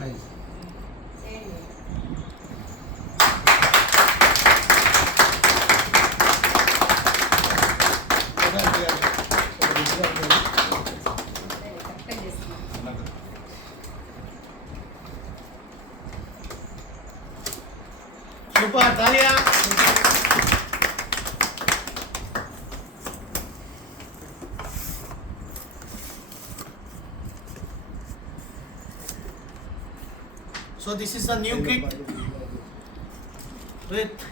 Praise. Super తాలియా. So this is a new kit with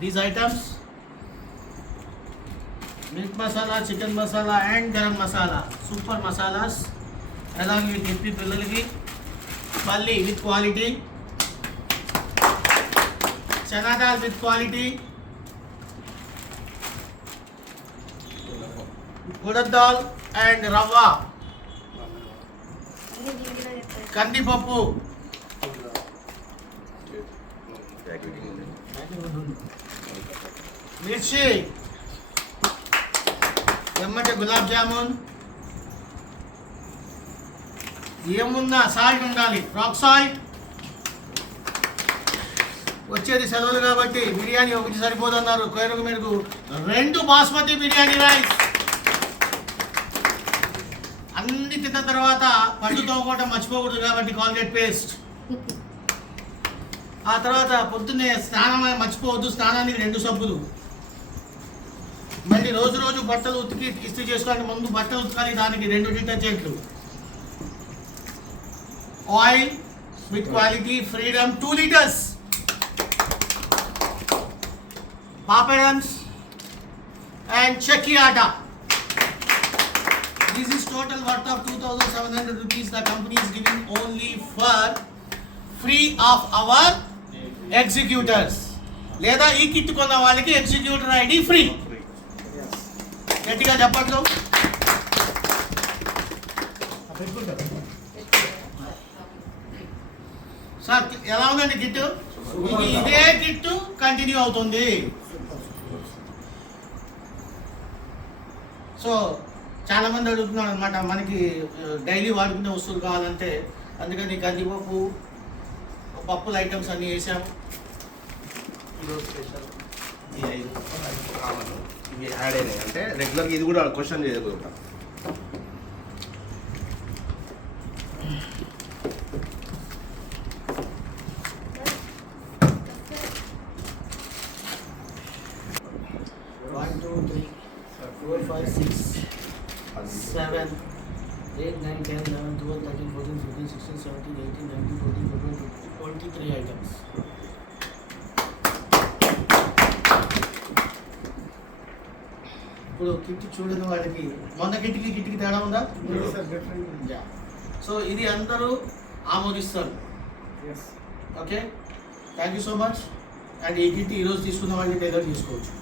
these items: milk masala, chicken masala and garam masala. Super masalas. Along with hippie pillaliki, palli with quality, chana dal with quality, urad dal and rava, kandipappu, mirchi, ఎమ్మటే గులాబ్ జామున్, ఏమున్నా సాల్ట్ ఉండాలి, rock salt. వచ్చేది సెలవులు కాబట్టి బిర్యానీ ఒకటి సరిపోతున్నారు. కొరకు మేరకు 2 బాస్మతి బిర్యానీ రైస్. అన్ని తిన్న తర్వాత పళ్ళు తోముకోవటం మర్చిపోకూడదు కాబట్టి కాల్గేట్ పేస్ట్. ఆ తర్వాత పొద్దున్నే స్నానం మర్చిపోవద్దు, స్నానానికి 2 సబ్బులు. మళ్ళీ రోజు రోజు బట్టలు ఉతికి ఇస్త్రీ చేసుకోవడానికి ముందు బట్టలు ఉతకాలి, దానికి 2 డిటర్జెంట్లు. Oil with quality, Freedom 2 liters. Papadums and chakki atta. This is total worth of 2,700 rupees the company is giving only for free of our executors. లేదా ఈ కిట్ కొన్న వాళ్ళకి ఎగ్జిక్యూటర్ ఐడి ఫ్రీ. గట్టిగా చెప్పట్లు. సార్ ఎలా ఉందండి కిట్? ఇదే కిట్ కంటిన్యూ అవుతుంది. సో చాలా మంది అడుగుతున్నారు అనమాట, మనకి డైలీ వాడుకునే వస్తువులు కావాలంటే. అందుకని కందిపప్పు, పప్పుల ఐటమ్స్ అన్నీ వేసాము. ఈరోజు స్పెషల్ ఈ 5 కావాలి, ఇవి యాడ్ అయినాయి. అంటే రెగ్యులర్గా ఇది కూడా క్వశ్చన్ చేయగలుగుతాం. One, 2, 3, 4, 5, 6, 7, 8, 9, 10, 11, 12, 13, 14, 15, 16, 17, 18, 19, 20, 21, 23 items. ఇప్పుడు కిట్ చూడని వాడికి మొన్న కిట్కి తేడా ఉందా? సో ఇది అందరూ ఆమోదిస్తారు. Okay, thank you so much. And ఈ కిట్ ఈరోజు తీసుకున్న వాళ్ళకి టైలర్ తీసుకోవచ్చు.